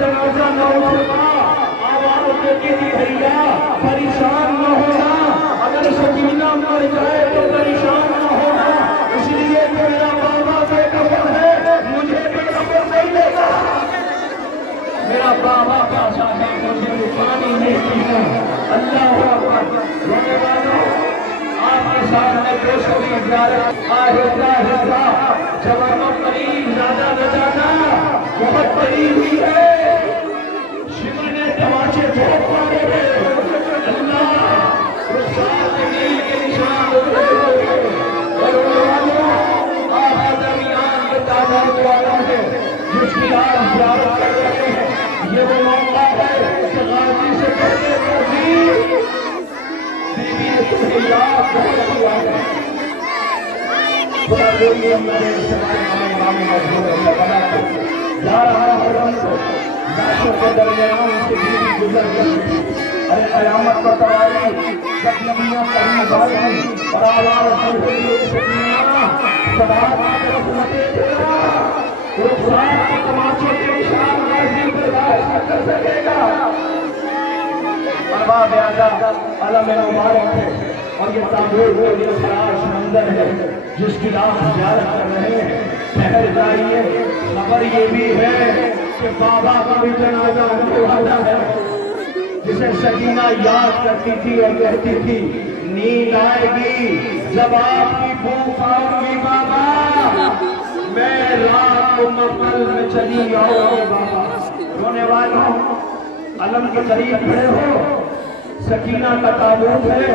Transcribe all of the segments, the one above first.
جنازہ نہ ہو سکا، آواز دیتی تھی بھیا پریشان نہ ہونا، اگر سکینہ مر جائے تو پریشان نہ ہونا، اس لیے میرا بابا بے کفن ہے، مجھے بے کفن نہیں لے گا، میرا بابا پیاسا ہے مجھے پانی نہیں پینا۔ اللہ اکبر۔ رونے والوں آپ کے سامنے پیش ہوئی زیارت آہستہ آہستہ، جوانوں قریب زیادہ نہ جانا، بہت قریب ہی ہے، شمع نے تماچے بہت مارے ہیں، اللہ اس ساتھ نیل کے نشان اترے ہوئے، اور رونے والوں آپ درمیان یہ تعداد والا ہے جس کی آپ زیارت کر رہے ہیں، یہ وہ موقع ہے کہ غازی سے کہتے توفیق بیوی تمہیں یاد بہت ہوا ہے، خدا کوئی ہمارے سمائے امام مجھول اللہ بنا کر جا رہا حرم کو، ناشوں کے درمیان سے بیوی گزر گئی، ارے قیامت کا تواریخ جب نبیوں قریب آئی اور آواز ہوئی ہوئی سکینہ صداقت کی رحمتیں تیرا، رخسار کی تماچے کے نشان غازی برداشت کر سکے گا۔ ارباب اعزاز علم مبارک ہے اور یہ تابوت کے لیے فراش منظر ہے جس کی آپ زیارت کر رہے ہیں، ٹھہر جائیے، خبر یہ بھی ہے کہ بابا کا بھی جنازہ ہونے والا ہے، جسے سکینہ یاد کرتی تھی اور کہتی تھی نیند آئے گی جب آپ کی بھوک آؤں گی بابا، میں رات کو مقبل میں چلی آؤں گی بابا۔ رونے والوں علم کے قریب کھڑے ہو، سکینہ کا تابوت ہے،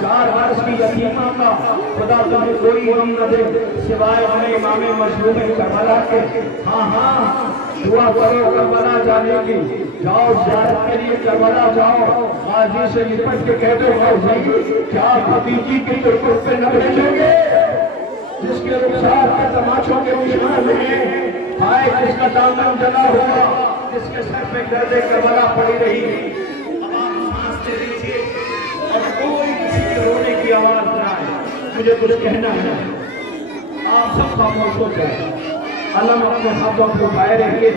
4 برس کی یتیمہ کا، خدا تمہیں کوئی غم نہ دے سوائے ہمیں امام مظلوم کربلا کے، ہاں ہاں دعا کرو کربلا جانے کی، جاؤ زیارت کے لیے کربلا جاؤ، غازی سے لپٹ کے کہہ دو غازی کیا بھتیجی کی ترکت پہ نہ بھیجو گے جس کے رخسار کے تماچوں کے نشان ہیں، ہائے جس کا دامن جلا ہوا، جس کے سر پہ گرد کربلا پڑی رہی، اور کوئی کسی کے رونے کی آواز نہ آئے، مجھے کچھ کہنا ہے، آپ سب خاموش ہو جائے، علم اپنے ہاتھوں کو اٹھائے رہیے،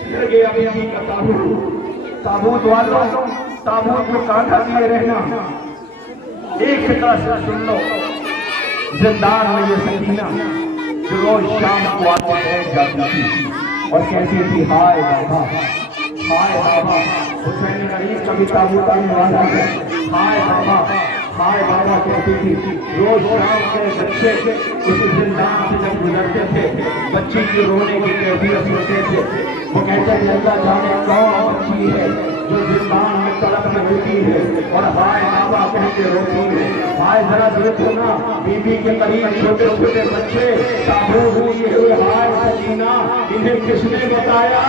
پھر گیا بیوی کا تابوت، تابوت والوں تابوت کو کانٹا دیے رہنا، ایک فکرہ سے سن لو، زندان میں یہ سکینہ جو روز شام کو آتے بیٹھ جاتی تھی اور کہتی تھی ہائے بابا، ہائے بابا، حسین غریب کا بھی تابوت آنے والا ہے، ہائے بابا، ہائے بابا کہتی تھی، روز شام کے بچے اس زندان سے جب گزرتے تھے، بچی کی رونے کی کیفیت سنتے تھے، وہ کہتے ہیں اللہ جانے کون بچی ہے جو زندان میں تڑپ رہتی ہے اور ہائے بابا کہہ کے روتی ہے، ہائے ذرا دیکھو نا بی بی کے قریب چھوٹے چھوٹے بچے تابوت لیے ہوئے، ہائے سکینہ انہیں کس نے بتایا،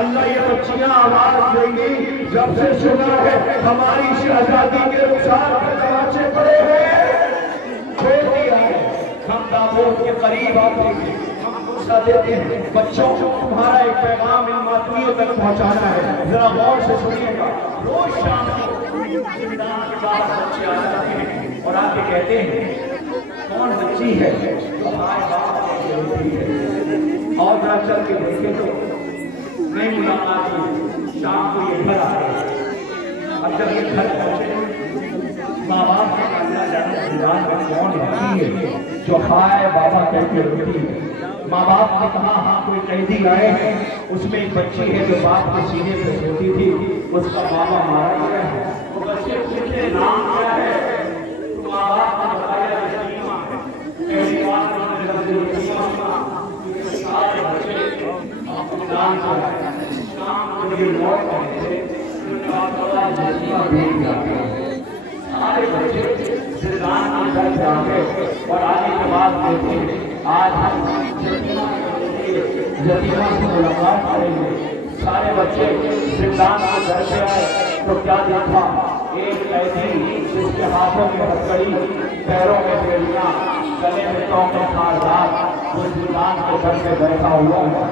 اللہ یہ بچیاں آواز دیں گی جب سے سنا ہے ہماری شہزادی کے رخسار پہ تماچے پڑے ہیں، چھوڑ دیا ہے، ہم تابوت کے قریب آتے ہیں، ہم غصہ دیتے ہیں، بچوں کو تمہارا ایک پیغام ان ماتمیوں تک پہنچانا ہے، ذرا غور سے سنیے گا، روز شام کو زندان کے بعد بچے آ جاتے ہیں اور آ کے کہتے ہیں کون بچی ہے جو ہائے باپ کے روتی ہے، اور ذرا چل کے دیکھیں تو نہیں ملاقات کی، شام کو یہ گھر آئے، اب جب یہ گھر پہنچے ماں باپ کے زندان میں کون بچی ہے جو ہائے بابا کہہ کے روتی ہے، ماں باپ نے کہا ہاں کوئی قیدی آئے ہیں، اس میں ایک بچی ہے جو باپ کے سینے پہ سوتی تھی، اس کا بابا مارا گیا ہے، وہ بچے پوچھے نام کیا ہے، تو ماں باپ نے بتایا یتیمہ ہے، پہلی بار انہوں نے لفظ یتیمہ سنا، سارے بچے دان کیا ہے، شام کو یہ موت کرتے تھے، ان کا بڑا یتیمہ بھیج جاتا ہے، سارے بچے زندان کے اندر جاتے اور آنے کے بعد دیکھتے ہیں آج ہم یتیمہ سے ملاقات کریں گے، سارے بچے زندان کے گھر سے آئے تو کیا دیکھا، ایک قیدی جس کے ہاتھوں میں ہتھکڑی، پیروں میں بیڑیاں، گلے میں تونکے خاردار، وہ زندان کے گھر سے بیٹھا ہوا ہے،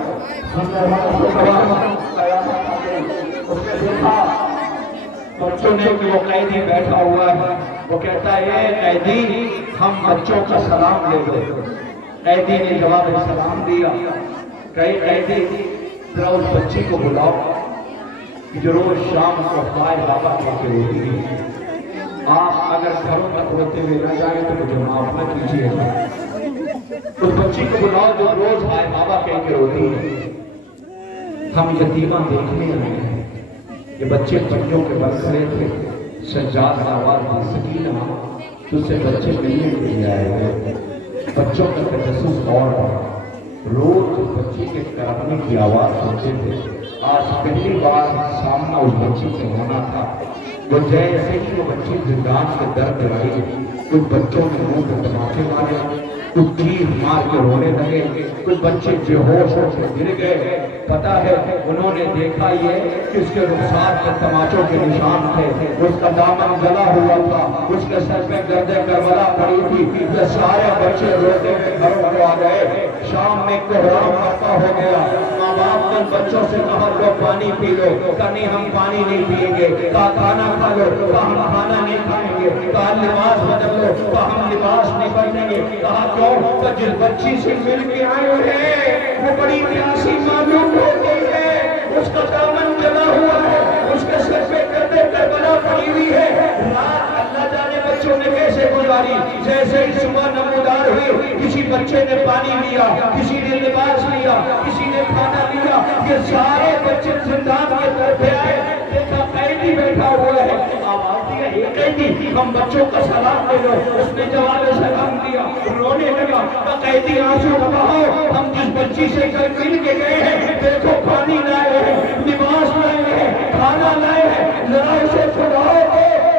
اس نے دیکھا بچوں نے کہ وہ قیدی بیٹھا ہوا ہے، وہ کہتا ہے اے قیدی ہم بچوں کا سلام لے لو، قیدی نے جواب سلام دیا، کہے قیدی ذرا اس بچی کو بلاؤ کہ جو روز شام کو فائر بابا کہہ کے روتی ہے. آپ اگر گھروں تک روتے ہوئے نہ جائیں تو مجھے معاف نہ کیجیے گا. اس بچی کو بلاؤ جو روز ہائے بابا کہہ کے روتی ہے. ہم یتیمہ دیکھنے آئے ہیں. یہ بچے پنجوں کے بل کھڑے تھے. سجاد آواز دی سکینہ تجھ سے بچے ملنے کے لیے آئے ہیں. بچوں کا تجسس اور روز بچی کے کرانے کی آواز سنتے تھے. آج پہلی بار سامنا اس بچی سے ہونا تھا. وہ جیسے ہی وہ بچی زندان کے در پر آئی کچھ بچوں نے منہ پہ تماچے مارے, کچھ چیخ مار کے رونے لگے, کچھ بچے بے ہوش ہو کے گر گئے. پتا ہے انہوں نے دیکھا یہ کہ اس کے رخسار کے تماچوں کے نشان تھے. اس کا دامن گلا ہوا تھا, اس کے سر پہ گرد کربلا پڑی تھی. یہ سارے بچے روتے ہوئے گھروں کو آ گئے. شام میں کوہرام برپا ہو گیا. ماں باپ نے بچوں سے کہا لو پانی پی لو. کہا نہیں ہم پانی نہیں پیئیں گے. کہا کھانا کھا لو. کہا ہم کھانا نہیں کھائیں گے. کہا لباس بدل لو. کہا ہم لباس نہیں پہنیں گے. کہا کیوں؟ کہ جس بچی سے مل کے آئے ہیں وہ بڑی پیاسی معلوم ہوتی ہے. اس کا دامن جلا ہوا ہے, اس کے سر پہ گردے کربلا پڑی ہوئی ہے. رات اللہ جانے بچوں نے کیسے گزاری. جیسے ہی صبح نمودار ہوئی کسی بچے نے پانی لیا, کسی نے لباس لیا, کسی نے کھانا لیا. یہ سارے بچے زندان کے طرف آئے. دیکھا قیدی بیٹھا ہوا ہے. آواز دیا ایک قیدی ہم بچوں کا سلام دے لو. اس نے جواب سلام دیا, رونے لگا. قیدی آنسو بہاؤ, ہم جس بچی سے کل مل کے گئے ہیں دیکھو پانی لائے ہیں, لباس لائے ہیں, کھانا لائے ہیں, ذرا اسے چھڑاؤ.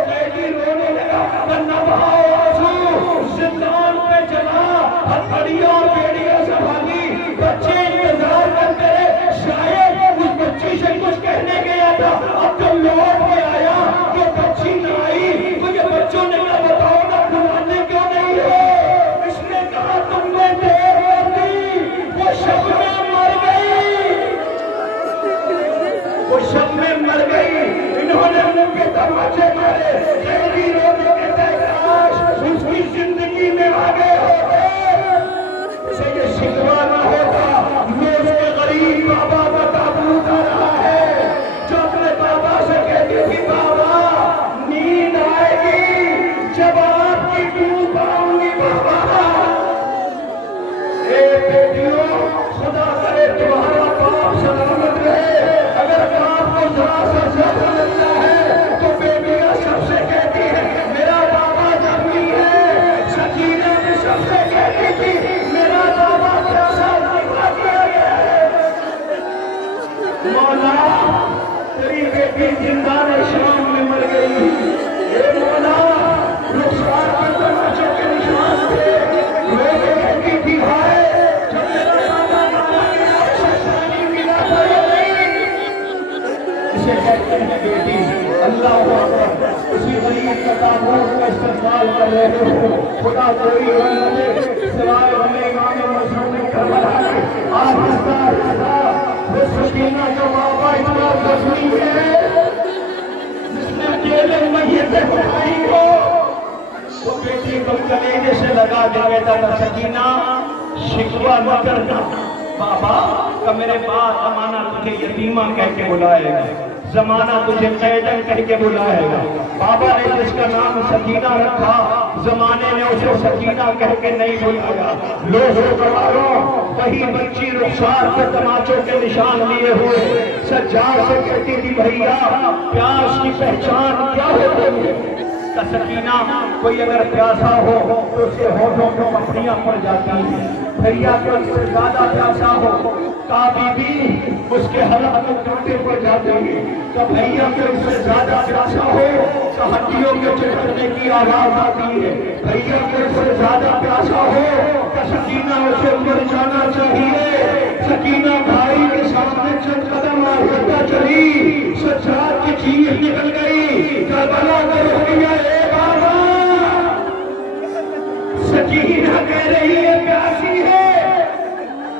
قیدی رونے لگا, نہ بہاؤ آنسو. زندان پہ چلا, ہتھڑیاں اور بیڑیاں سنبھالی. بچے انتظار کرتے رہے, شاید اس بچی سے کچھ کہنے گیا تھا. اب جو لوٹ کے آیا جو بچی نہ آئی تو یہ بچوں نے کہا بتاؤ نا بلانے کیوں نہیں ہے. اس نے کہا تم نے دیر کر دی, وہ شب میں مر گئی, وہ شب میں مر گئی. انہوں نے ان کے تماچے مارے. قیدی رونے کہتا ہے کاش اس کی زندگی میں آگے ہوتے اسے یہ شکوہ نہ ہوتا. یہ اس کے غریب بابا کا تابوت آ رہا ہے جو اپنے بابا سے کہتی تھی بابا نیند آئے گی جب آپ کی دودھ آؤں گی بابا. اے بیٹیوں, خدا کرے تمہارا باپ سلامت رہے. اگر باپ کو ذرا سا زیادہ لگتا ہے تو بیٹیاں سب سے کہتی ہے میرا بابا جنگی ہے. سکینہ بھی سب سے کہتی تھی میرا بابا پیاسا دکھا دیا گیا ہے. مولا تیری بیٹی زندان شام میں مر گئی. اے مولا رخسار پر تماچوں کے نشان تھے. میں کہتی تھی بھائی جب میرا بابا مارا گیا شیطانی ملا پڑے نہیں. اسے کہتے ہیں بیٹی اللہ اکبر, اسی غریب کا تابوت کا استقبال کر رہے ہو. خدا کوئی غم نہ دے سوائے ہمیں امام مظلوم کربلا کے. آہستہ آہستہ وہ سکینہ جو بابا اتنا زخمی ہے جس نے جیل میتیں اٹھائی ہو, وہ بیٹی کو کلیجے سے لگا کے کہتا تھا سکینہ شکوہ نہ کرنا. بابا کہ میرے بعد زمانہ تجھے یتیمہ کہہ کے بلائے گا, زمانہ تجھے قیدن کہہ کے بلائے گا. بابا نے جس کا نام سکینہ رکھا زمانے نے اسے سکینہ کہہ کے نہیں بلایا. لوگوں گواروں وہی بچی رخسار پہ تماچوں کے نشان لیے ہوئے سجاد سے کہتی تھی بھیا پیاس کی پہچان کیا ہوتی ہے. کہ سکینہ کوئی اگر پیاسا ہو تو اس کے ہونٹوں کو پپڑیاں پڑ جاتی ہیں. بھیا کوئی سے زیادہ پیاسا ہو کہا بی بی اس کے حلق میں کانٹے پڑ جاتے ہیں. کہ بھیا کوئی سے زیادہ پیاسا ہو کہ ہڈیوں کے چڑھنے کی آواز آتی ہے. بھیا کوئی سے زیادہ پیاسا ہو کہ سکینہ اسے مر جانا چاہیے. سکینہ بھائی کے سامنے چند قدم آہستہ چلی, سجاد کی چیخ نکل گئی کربلا کا رویا اے بابا. سکینہ کہہ رہی ہے پیاسی ہے,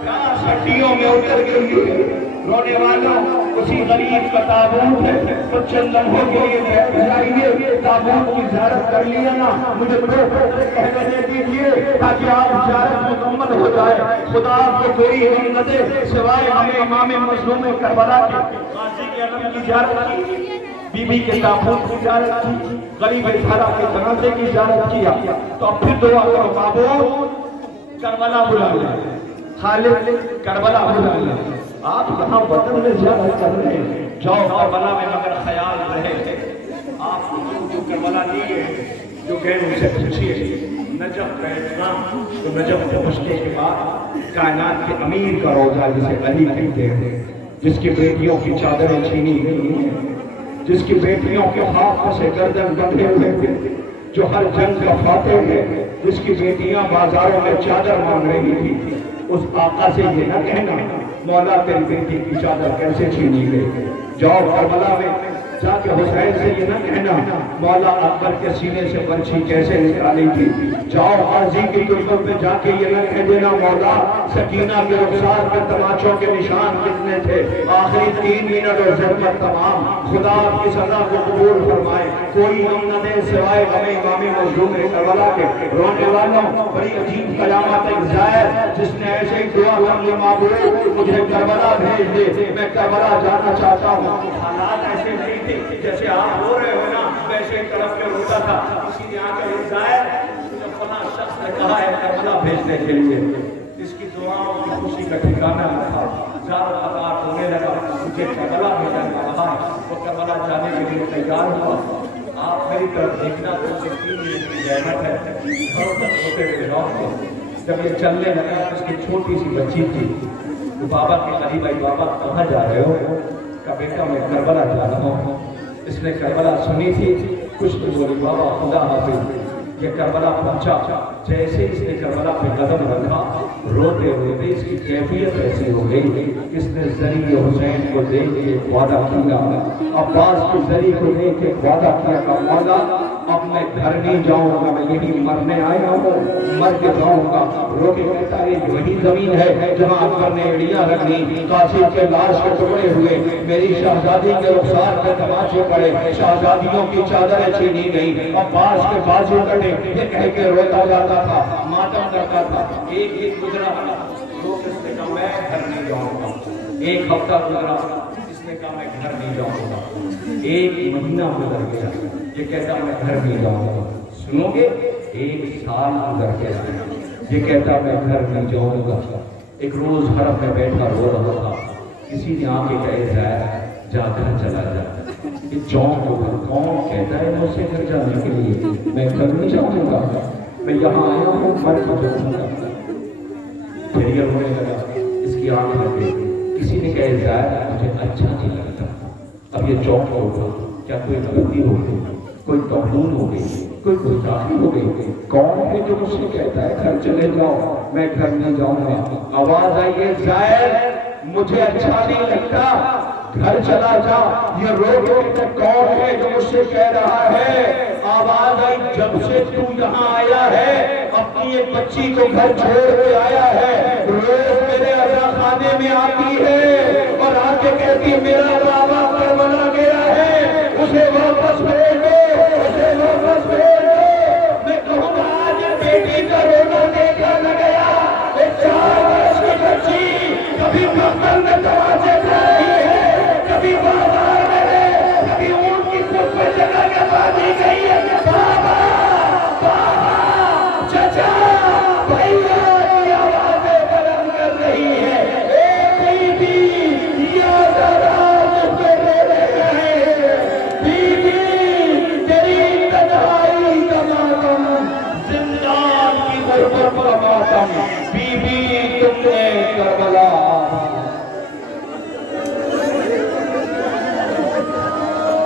پیاس ہڈیوں میں اتر گئی ہے. رونے والوں اسی غریب کا تابوت ہے، تو چند لمحوں کے لیے بیٹھ جائیے، تابوت کی زیارت کر لیا نا، مجھے کہنے دیجیے تاکہ آپ زیارت مکمل ہو جائے۔ خدا آپ کو کوئی نہیں نہ دے سوائے ہمیں امام مظلوم کربلا کے غازی کے علم کی زیارت کی، بی بی کے تابوت کی زیارت کی، غریب ادھارا کے جنازے کی زیارت کیا، تو اب پھر دعا کرو معبود کربلا بلا لیں، خالق کربلا بلا لیں۔ آپ یہاں وطن میں زیادہ کر رہے ہیں، جاؤ کربلا میں مگر خیال رہے، آپ جو کربلا نہیں ہے جو گئے ان سے پوچھئے نجف گئے نا، تو نجف پہنچنے کے بعد کائنات کے امیر کا روضہ جسے علی کہتے ہیں، جس کی بیٹیوں کی چادریں چھینی گئی ہیں، جس کی بیٹیوں کے ہاتھ سے گردن بندھے ہوئے تھے، جو ہر جنگ کا فاتح ہے، جس کی بیٹیاں بازاروں میں چادر مانگ رہی تھی، اس آقا سے یہ نہ کہنا مولا تیری بیٹی کی چادر کیسے چھینی گئی۔ جاؤ کربلا میں جا کے حسین سے یہ نہ کہنا مولا اکبر کے سینے سے برچھی کیسے نکالی تھی۔ جاؤ غازی کی تربت پہ جا کے یہ نہ کہہ دینا مولا سکینہ کے رخسار کے تماچوں کے نشان کتنے تھے، آخری 3 منٹ اور زحمت تمام، خدا آپ کی سزا کو قبول فرمائے، کوئی غم نہ دے سوائے غم امام مظلوم کربلا کے۔ رونے والوں بڑی عجیب قیامت ایک زائر جس نے ایسے ہی دعا کر لی معبود مجھے کربلا بھیج دے، میں کربلا جانا چاہتا ہوں۔ حالات ایسے نہیں تھے جیسے آپ ہو رہے ہو نا، ویسے طرف کے ہوتا تھا، اسی نے آ کر ظاہر جب فلاں شخص نے کہا ہے کربلا بھیجنے کے لیے، اس کی دعاؤں کی خوشی کا ٹھکانہ نہ تھا، زیادہ قطار ہونے لگا، مجھے کربلا بھیجنے کا کہا، وہ کربلا جانے کے لیے تیار ہوا۔ آپ میری طرف دیکھنا تو 3 منٹ کی زحمت ہے، گھروں تک ہوتے ہوئے لوٹ گئے۔ جب یہ چلنے لگا اس کی چھوٹی سی بچی تھی، تو بابا کے قریب آئی، بابا کہاں جا رہے ہو؟ کہا بیٹا میں کربلا جا رہا ہوں۔ اس نے کربلا سنی تھی، کچھ تو بولی بابا خدا حافظ۔ یہ کربلا پہنچا، جیسے اس نے کربلا پہ قدم رکھا، روتے روتے اس کی کیفیت ایسی ہو گئی، اس نے زری حسین کو دیکھ کے وعدہ کیا، عباس کی زری کو دیکھ کے وعدہ کیا کہ مولا اب میں گھر نہیں جاؤں گا، میں یہی مرنے آیا ہوں، مر کے جاؤں گا۔ رو کے کہتا ہے وہی زمین ہے جہاں اکبر نے ایڑیاں رکھی، قاسم کے لاش کے ٹکڑے ہوئے، میری شہزادی کے رخسار پہ تماچے پڑے، شہزادیوں کی چادریں چھینی گئی، عباس کے بازو کٹے، یہ کہہ کے روتا جاتا تھا، ماتم کرتا تھا۔ ایک گزرا، لوگ اس نے کہا میں گھر نہیں جاؤں گا۔ ایک ہفتہ گزرا، اس نے کہا میں گھر نہیں جاؤں گا۔ ایک مہینہ گزر گیا، یہ کہتا میں گھر نہیں جاؤں گا۔ سنو گے 1 سال گزر گیا، یہ کہتا میں گھر نہیں جاؤں گا۔ ایک روز حرم میں بیٹھا رو رہا تھا، کسی نے آ کے کہا جا گھر چلا جا۔ یہ چونک ہو گیا، کون کہتا ہے مجھ سے گھر جانے کے لیے؟ میں گھر نہیں جاؤں گا، میں یہاں آیا ہوں مر کے جاؤں گا۔ پھر یہ رونے لگا، اس کی آنکھ لگ گئی۔ کسی نے کہا ظاہر مجھے اچھا نہیں لگتا۔ اب یہ چونک ہوگا، کیا کوئی غلطی ہو گئی، کوئی توہین ہو گئی، کوئی گستاخی ہو گئی؟ کون ہے جو مجھ سے کہتا ہے گھر چلے جاؤ؟ میں گھر نہیں جاؤں گا۔ آواز آئی ہے ظاہر مجھے اچھا نہیں لگتا، گھر چلا جا۔ یہ رو کے کون ہے جو مجھ سے کہہ رہا ہے؟ آواز آئی جب سے تو یہاں آیا ہے اپنی ایک بچی کو گھر چھوڑ کے آیا ہے، روز میرے عزا خانے میں آتی ہے اور آ کے کہتی ہے میرا بابا کربلا گیا ہے، اسے واپس بھیج دو، اسے واپس بھیج دو۔ میں کہوں گا آج بیٹی کا رونا دیکھا نہ گیا، ایک 4 برس کی بچی کبھی مقبر میں تماچے جا رہی ہے، کبھی بازار میں ہے، کبھی اونٹ کی خود پہ جگہ کے بازی گئی ہے۔ بابا بابا چچا بھائیا کی آوازیں بلند کر رہی ہے، اے بیٹی یاد آرام پہ رو رہے ہیں، بیٹی تیری تنہائی کا ماتم، زندان کی غربت کا ماتم، بی بی تم نے کربلا